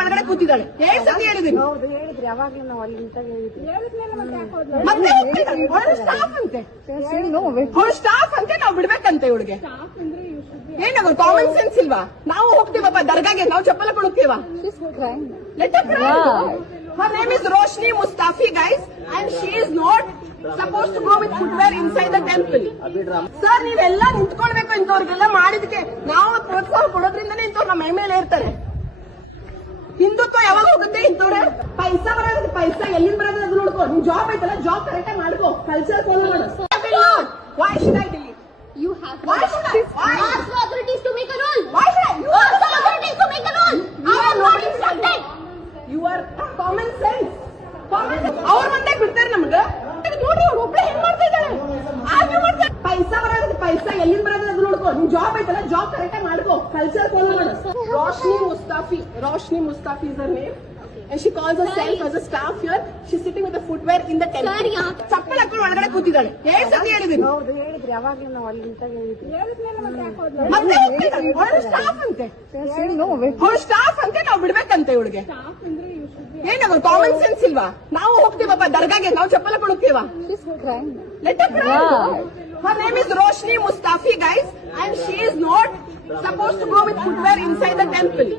ಒಳಗಡೆ ಕೂತಿದ್ದಾಳೆ. 7 ಸತಿ ಹೇಳಿದೀನಿ. ಹೇಳಿದ್ರಿ ಅವಾಗ್ಲೂ ನಾವು ಅಲ್ಲಿ ನಿಂತಾಗ ಹೇಳಿದ್ವಿ. ಮತ್ತೆ ಅವಳು ಸ್ಟಾಫ್ ಅಂತೆ, ಅವಳು ಸ್ಟಾಫ್ ಅಂತೆ, ನಾವು ಬಿಡ್ಬೇಕಂತೆ ಇವಳಿಗೆ. ಏನಾಗ ಕಾಮನ್ ಸೆನ್ಸ್ ಇಲ್ವಾ? ನಾವು ಹೋಗ್ತೀವಪ್ಪ ದರ್ಗಾಗೆ, ನಾವು ಚಪ್ಪಲ ಕೊಡುತ್ತೀವ. Her name is Roshni Mustafi, guys, and she is not supposed to go with footwear inside the temple. Sir, ನೀವೆಲ್ಲ ನಿಂತ್ಕೊಳ್ಬೇಕು. ಇಂಥವ್ರಿಗೆಲ್ಲ ಮಾಡಿದಕ್ಕೆ ನಾವು ಪ್ರೋತ್ಸಾಹ ಕೊಡೋದ್ರಿಂದನೇ ಇಂಥವ್ರು ನಮ್ಮ ಮೇಲೆ ಇರ್ತಾರೆ. ಹಿಂದುತ್ವ ಯಾವಾಗ ಹೋಗುತ್ತೆ? ಇಂಥವ್ರೆ ಪೈಸಾ ಬರೋದು, ಪೈಸಾ ಎಲ್ಲಿಂದ ಬರೋದು ಅದು ನೋಡ್ಕೋ. ನಿನ್ ಜಾಬ್ ಐತಲ್ಲ, ಜಾಬ್ ಕರೆಕ್ಟ್ ಆಗಿ ಮಾಡ್ಕೋ, ಕಲ್ಚರ್ ಫಾಲೋ ಮಾಡು. Why should I delete? You have Why should I? Why? ask the authorities to make a rule. Why should I? You Ask the authorities to make a rule. I am not instructed. You are common sense. ಅವ್ರ ಮಂದೆ ಬಿಡ್ತಾರೆ ನಮ್ಗೆ. ನೋಡ್ರಿ, ಅವ್ರು ಒಬ್ಬಳೆ ಹೆಂಗ್ ಮಾಡ್ತಾ ಇದ್ದಾಳೆ. ಆರ್ಗ್ಯೂ ಮಾಡ್ತಾರೆ. ಪೈಸಾ ಬರೋದು, ಪೈಸಾ ಎಲ್ಲಿಂದ ಬರೋದು ಅದು ನೋಡ್ಕೋ. ನಿನ್ ಜಾಬ್ ಐತಲ್ಲ, ಜಾಬ್ ಕರೆಕ್ಟ್ ಆಗಿ ಮಾಡ್ಕೋ, ಕಲ್ಚರ್ ಫಾಲೋ ಮಾಡು. Roshni Mustafi is her name. And she calls herself as a staff here. She's sitting with the footwear in the temple. Sir, yeah. ಚಪ್ಪಲ್ ಹಾಕೊಂಡು ಒಳಗಡೆ ಕೂತಿದ್ದಾಳೆ. 7 ಸತಿ ಹೇಳಿದೀನಿ. ಹೇಳಿದ್ರಿ ಅವಾಗ್ಲೂ ನಾವು ಅಲ್ಲಿ ನಿಂತಾಗ ಹೇಳಿದ್ವಿ. ಮತ್ತೆ ಅವಳು ಸ್ಟಾಫ್ ಅಂತೆ, ಅವಳು ಸ್ಟಾಫ್ ಅಂತೆ, ನಾವು ಬಿಡ್ಬೇಕಂತೆ ಇವಳಿಗೆ. ಏನಾಗ ಕಾಮನ್ ಸೆನ್ಸ್ ಇಲ್ವಾ? ನಾವು ಹೋಗ್ತೀವಪ್ಪ ದರ್ಗಾಗೆ, ನಾವು ಚಪ್ಪಲ ಕೊಡುತ್ತೀವ. Her name is Roshni Mustafi, guys, and she is not supposed to go with footwear inside the temple.